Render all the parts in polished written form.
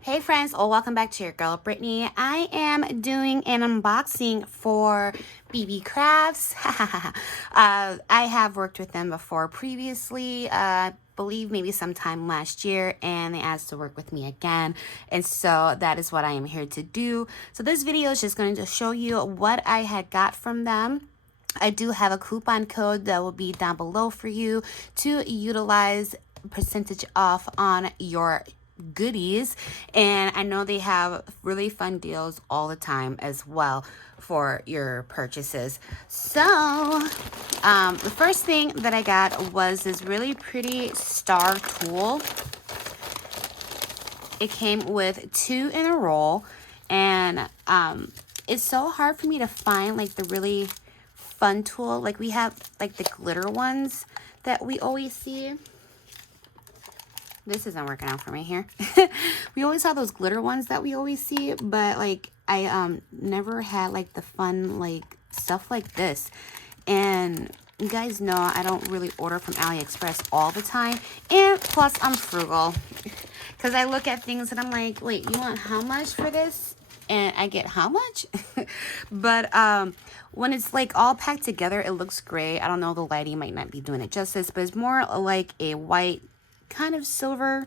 Hey friends, welcome back to your girl Brittany. I am doing an unboxing for BeeBeeCrafts. I have worked with them before previously, I believe maybe sometime last year, and they asked to work with me again, and so that is what I am here to do. So this video is just going to show you what I had got from them. I do have a coupon code that will be down below for you to utilize percentage off on your goodies, and I know they have really fun deals all the time as well for your purchases. So the first thing that I got was this really pretty star tool. It came with 2 in a roll, and it's so hard for me to find like the really fun tool. Like we have like the glitter ones that we always see. This isn't working out for me here. We always have those glitter ones that we always see, but like I never had like the fun like stuff like this. And you guys know I don't really order from AliExpress all the time, and plus I'm frugal because I look at things and I'm like, wait, you want how much for this? And I get how much? But when it's like all packed together, it looks great. I don't know, the lighting might not be doing it justice, but it's more like a white kind of silver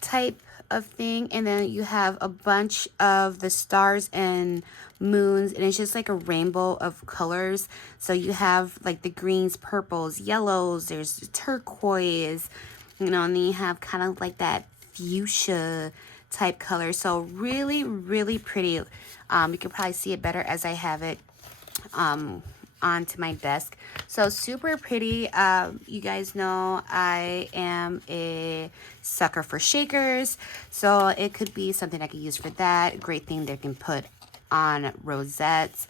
type of thing, and then you have a bunch of the stars and moons, and it's just like a rainbow of colors. So you have like the greens, purples, yellows, there's turquoise, you know, and then you have kind of like that fuchsia type color. So really, really pretty. You can probably see it better as I have it onto my desk. So super pretty. You guys know I am a sucker for shakers, so it could be something I could use for that. Great thing they can put on rosettes.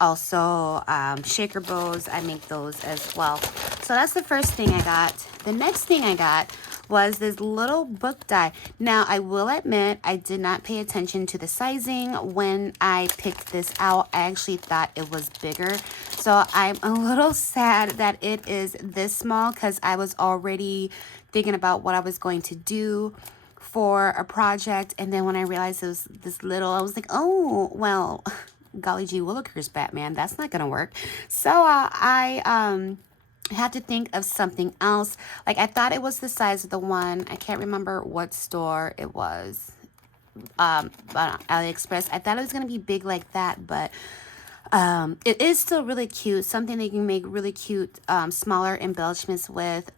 Also shaker bows, I make those as well. So that's the first thing I got. The next thing I got was this little book die. Now I will admit I did not pay attention to the sizing when I picked this out. I actually thought it was bigger, so I'm a little sad that it is this small, because I was already thinking about what I was going to do for a project, and then when I realized it was this little, I was like, oh well, golly gee willikers, Batman, that's not gonna work. So I had to think of something else. Like I thought it was the size of the one, I can't remember what store it was, but AliExpress. I thought it was gonna be big like that, but it is still really cute. Something that you can make really cute smaller embellishments with,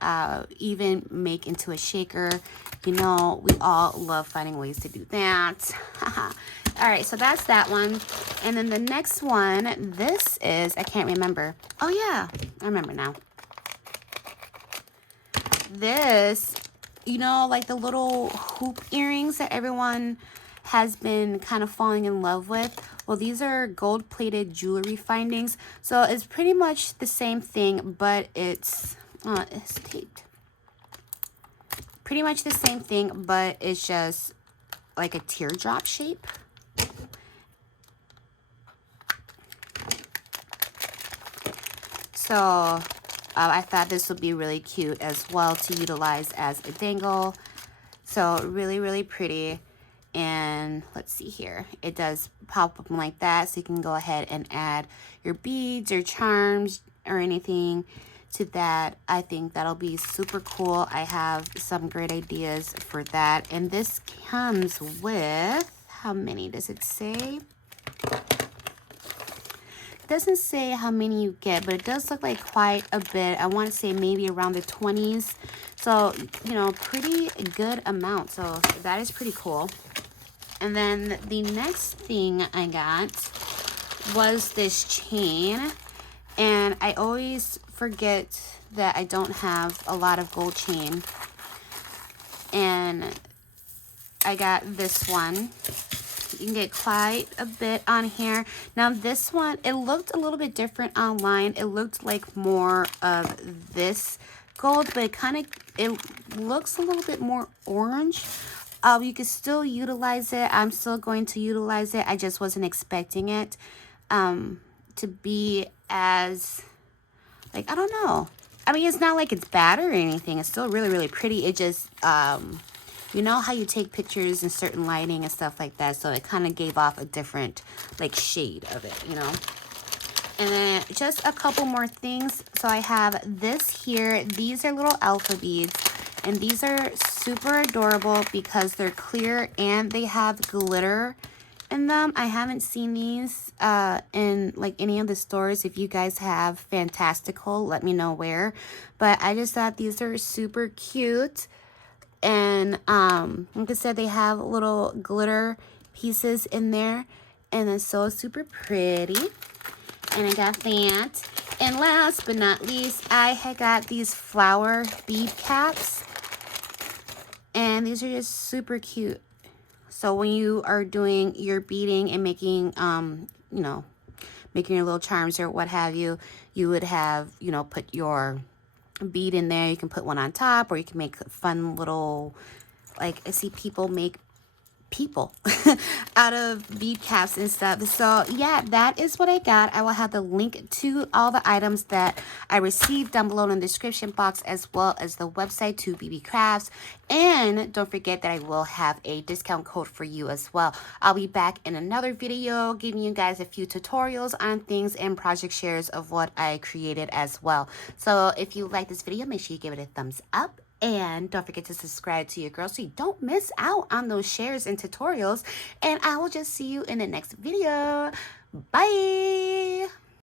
even make into a shaker. You know, we all love finding ways to do that. All right, so that's that one. And then the next one, this is, I can't remember. Oh yeah, I remember now. This, you know, like the little hoop earrings that everyone has been kind of falling in love with. Well, these are gold-plated jewelry findings. So it's pretty much the same thing, but it's taped. Pretty much the same thing, but it's just like a teardrop shape. So I thought this would be really cute as well to utilize as a dangle. So really, really pretty. And let's see here, it does pop up like that, so you can go ahead and add your beads or charms or anything to that. I think that'll be super cool. I have some great ideas for that. And this comes with, how many does it say? Doesn't say how many you get, but it does look like quite a bit. I want to say maybe around the 20s. So, you know, pretty good amount. So that is pretty cool. And then the next thing I got was this chain. And I always forget that I don't have a lot of gold chain. And I got this one. You can get quite a bit on here. Now this one, it looked a little bit different online. It looked like more of this gold, but it looks a little bit more orange. You can still utilize it. I'm still going to utilize it. I just wasn't expecting it to be as, like, I don't know. I mean, it's not like it's bad or anything. It's still really, really pretty. It just, you know how you take pictures in certain lighting and stuff like that. So it kind of gave off a different, like, shade of it, you know. And then just a couple more things. So I have this here. These are little alpha beads. And these are super adorable because they're clear and they have glitter in them. I haven't seen these in like any of the stores. If you guys have, fantastical, let me know where. But I just thought these are super cute. And like I said, they have little glitter pieces in there. And it's so super pretty. And I got that. And last but not least, I had got these flower bead caps. And these are just super cute. So when you are doing your beading and making, you know, making your little charms or what have you, you would have, you know, put your bead in there. You can put one on top, or you can make fun little, like, I see people make people out of bead caps and stuff. So yeah, that is what I got. I will have the link to all the items that I received down below in the description box, as well as the website to BeeBeeCrafts. And don't forget that I will have a discount code for you as well. I'll be back in another video giving you guys a few tutorials on things and project shares of what I created as well. So if you like this video, make sure you give it a thumbs up. And don't forget to subscribe to your girl so you don't miss out on those shares and tutorials. And I will just see you in the next video. Bye!